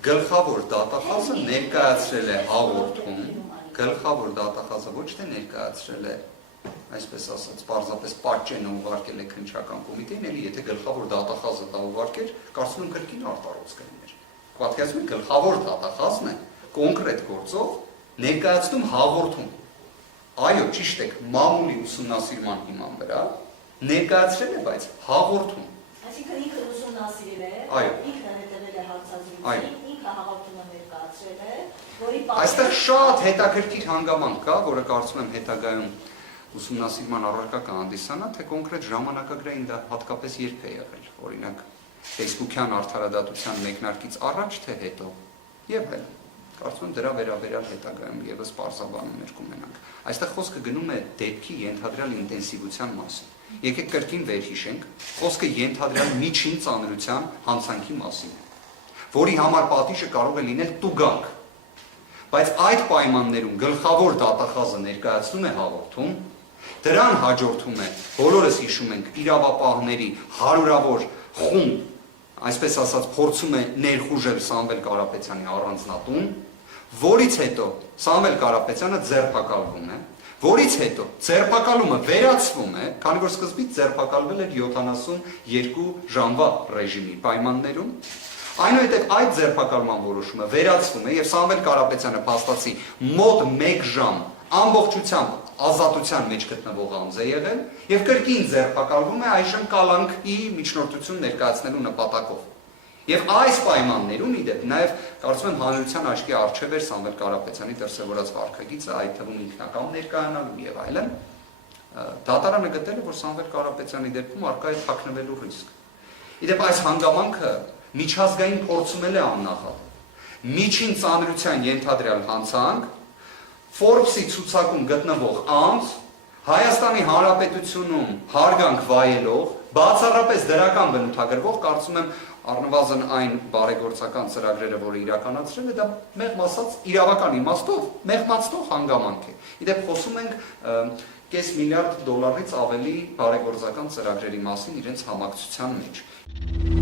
Գլխավոր դատախազը ներկայացրել է հաղորդում, գլխավոր դատախազը ոչ թե ներկայացրել է, այսպես ասած, պարզապես պատճենը ուղարկել է քննչական կոմիտեին, էլի եթե գլխավոր դատախազը դա ուղարկեր, կարծում եմ կրկին արտարոց կլիներ։ Պատկերացնում եք, գլխավոր դատախազն է կոնկրետ գործով ներկայացնում հաղորդում։ Այո, ճիշտ եք, մամուլի ուսումնասիրման հիման վրա ներկայացրել է, բայց հաղորդում։ Այսինքն ինքը ուսումնասիրել է, ինքը հետևել է հարցազրույցին, ինքը հաղորդումը ներկայացրել է, որի այստեղ շատ հետաքրքիր հանգամանք կա, որը կարծում եմ հետագայում ուսումնասիրման առարկա կհանդիսանա, թե կոնկրետ ժամանակագրային դա հատկապես երբ է եղել, օրինակ Facebook-յան արդարադատության մեկնարկից առաջ թե հետո, եւ այլն։ Կարծում եմ դրա վերաբերյալ հետագայում եւս պարզաբանումներ կունենանք։ Այստեղ խոսքը գնում է դեպքի ենթադրյալ ինտենսիվության մասին։ Եկեք կրկին վերհիշենք, խոսքը ենթադրյալ միջին ծանրության հանցանքի մասին է, որի համար պատիժը կարող է լինել տուգանք։ Բայց այդ պայմաններում գլխավոր դատախազը ներկայացնում է հաղորդում, դրան հաջորդում է, բոլորս հիշում ենք, իրավապահների հարյուրավոր խումբ, այսպես ասած, փորձում է ներխուժել Սամվել Կարապետյանի առանձնատուն, որից հետո Սամվել Կարապետյանը ձերբակալվում է, որից հետո ձերբակալումը վերացվում է, քանի որ սկզբից ձերբակալվել էր 72 ժամվա ռեժիմի պայմաններում, այնուհետև այդ ձերբակալման որոշումը վերացվում է եւ Սամվել Կարապետյանը փաստացի մոտ 1 ժամ ամբողջությամբ ազատության մեջ գտնվող անձ է եղել եւ կրկին ձերբակալվում է այժմ կալանքի միջնորդություն ներկայացնելու նպատակով։ Եվ այս պայմաններում իդեպ նաեւ կարծում եմ հանրության աչքի առջև էր Սամվել Կարապետյանի դրսևորած վարքագիծը, այդ թվում ինքնակամ ներկայանալու եւ այլն, դատարանը գտել է, որ Սամվել Կարապետյանի դեպքում առկա է թաքնվելու ռիսկ։ Իդեպ այս հանգամանքը միջազգային փորձում է աննախադեպ։ Միջին ծանրության ենթադրյալ հանցանք, Forbes-ի ցուցակում գտնվող անձ, Հայաստանի Հանրապետությունում հարգանք վայելող, բացառապես դրական բնութագրվող, կարծում եմ առնվազն այն բարեգործական ծրագրերը, որը իրականացրել է, դա մեղմ ասած իրավական իմաստով մեղմացնող հանգամանք է։ Իդեպ խոսում ենք կես միլիարդ դոլարից ավելի բարեգործական ծրագրերի մասին իրենց համակցության մեջ։